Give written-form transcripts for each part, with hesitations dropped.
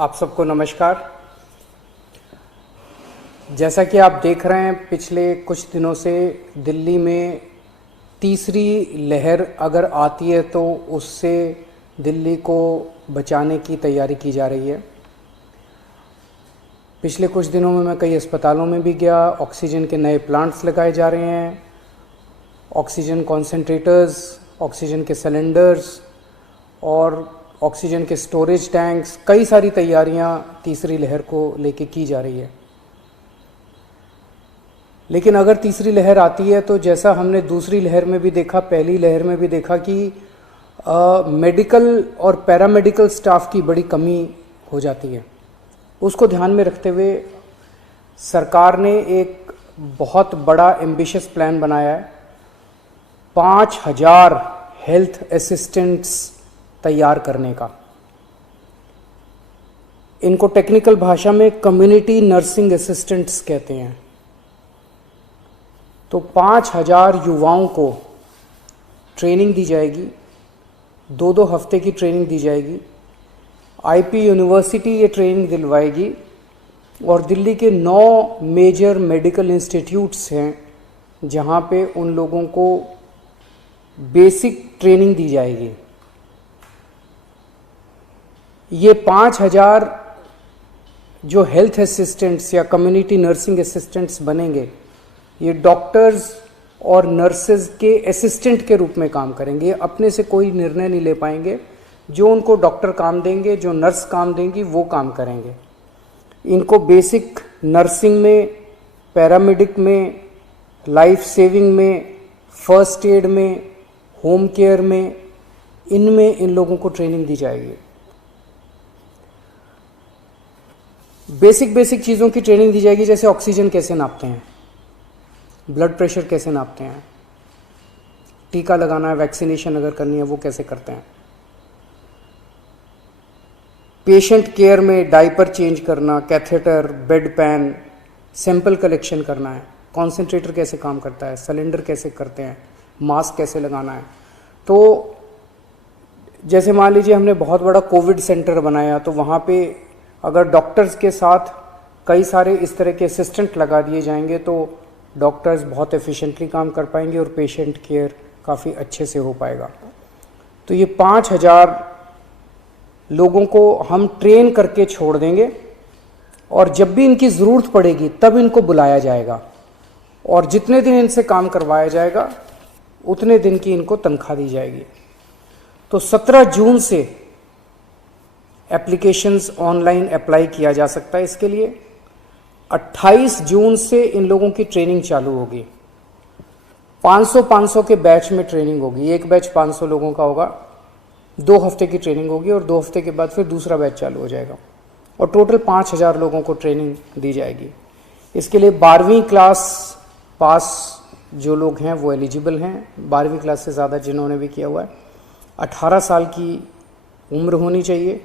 आप सबको नमस्कार। जैसा कि आप देख रहे हैं, पिछले कुछ दिनों से दिल्ली में तीसरी लहर अगर आती है तो उससे दिल्ली को बचाने की तैयारी की जा रही है। पिछले कुछ दिनों में मैं कई अस्पतालों में भी गया। ऑक्सीजन के नए प्लांट्स लगाए जा रहे हैं, ऑक्सीजन कॉन्सेंट्रेटर्स, ऑक्सीजन के सिलेंडर्स और ऑक्सीजन के स्टोरेज टैंक्स, कई सारी तैयारियां तीसरी लहर को लेके की जा रही है। लेकिन अगर तीसरी लहर आती है तो जैसा हमने दूसरी लहर में भी देखा, पहली लहर में भी देखा कि मेडिकल और पैरामेडिकल स्टाफ की बड़ी कमी हो जाती है। उसको ध्यान में रखते हुए सरकार ने एक बहुत बड़ा एम्बिशियस प्लान बनाया है। 5000 हेल्थ असिस्टेंट्स तैयार करने का। इनको टेक्निकल भाषा में कम्युनिटी नर्सिंग असिस्टेंट्स कहते हैं। तो 5000 युवाओं को ट्रेनिंग दी जाएगी, 2-2 हफ्ते की ट्रेनिंग दी जाएगी। आईपी यूनिवर्सिटी ये ट्रेनिंग दिलवाएगी और दिल्ली के 9 मेजर मेडिकल इंस्टीट्यूट्स हैं जहाँ पे उन लोगों को बेसिक ट्रेनिंग दी जाएगी। ये 5000 जो हेल्थ असिस्टेंट्स या कम्युनिटी नर्सिंग असिस्टेंट्स बनेंगे, ये डॉक्टर्स और नर्सेज के असिस्टेंट के रूप में काम करेंगे। अपने से कोई निर्णय नहीं ले पाएंगे। जो उनको डॉक्टर काम देंगे, जो नर्स काम देंगी, वो काम करेंगे। इनको बेसिक नर्सिंग में, पैरामेडिक में, लाइफ सेविंग में, फर्स्ट एड में, होम केयर में, इनमें इन लोगों को ट्रेनिंग दी जाएगी। बेसिक चीज़ों की ट्रेनिंग दी जाएगी, जैसे ऑक्सीजन कैसे नापते हैं, ब्लड प्रेशर कैसे नापते हैं, टीका लगाना है, वैक्सीनेशन अगर करनी है वो कैसे करते हैं, पेशेंट केयर में डायपर चेंज करना, catheter, bed pan, sample collection करना है, कॉन्सेंट्रेटर कैसे काम करता है, सिलेंडर कैसे करते हैं, मास्क कैसे लगाना है। तो जैसे मान लीजिए हमने बहुत बड़ा कोविड सेंटर बनाया, तो वहाँ पे अगर डॉक्टर्स के साथ कई सारे इस तरह के असिस्टेंट लगा दिए जाएंगे तो डॉक्टर्स बहुत एफिशिएंटली काम कर पाएंगे और पेशेंट केयर काफ़ी अच्छे से हो पाएगा। तो ये 5000 लोगों को हम ट्रेन करके छोड़ देंगे और जब भी इनकी ज़रूरत पड़ेगी तब इनको बुलाया जाएगा और जितने दिन इनसे काम करवाया जाएगा उतने दिन की इनको तनख्वाह दी जाएगी। तो 17 जून से एप्लीकेशंस ऑनलाइन अप्लाई किया जा सकता है इसके लिए। 28 जून से इन लोगों की ट्रेनिंग चालू होगी। 500 के बैच में ट्रेनिंग होगी। एक बैच 500 लोगों का होगा, 2 हफ्ते की ट्रेनिंग होगी और 2 हफ्ते के बाद फिर दूसरा बैच चालू हो जाएगा और टोटल 5000 लोगों को ट्रेनिंग दी जाएगी। इसके लिए 12वीं क्लास पास जो लोग हैं वो एलिजिबल हैं। 12वीं क्लास से ज़्यादा जिन्होंने भी किया हुआ है, 18 साल की उम्र होनी चाहिए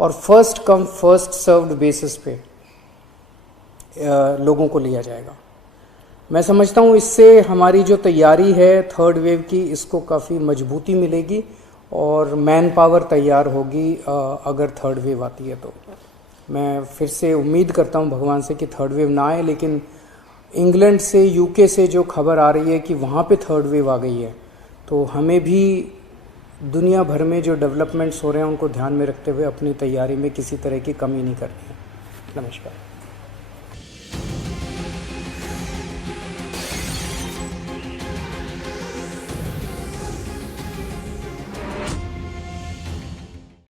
और first come first served basis पे लोगों को लिया जाएगा। मैं समझता हूँ इससे हमारी जो तैयारी है थर्ड वेव की, इसको काफ़ी मजबूती मिलेगी और मैन पावर तैयार होगी अगर थर्ड वेव आती है। तो मैं फिर से उम्मीद करता हूँ भगवान से कि थर्ड वेव ना आए, लेकिन इंग्लैंड से, यूके से जो खबर आ रही है कि वहाँ पे थर्ड वेव आ गई है, तो हमें भी दुनिया भर में जो डेवलपमेंट्स हो रहे हैं उनको ध्यान में रखते हुए अपनी तैयारी में किसी तरह की कमी नहीं करनी है। नमस्कार।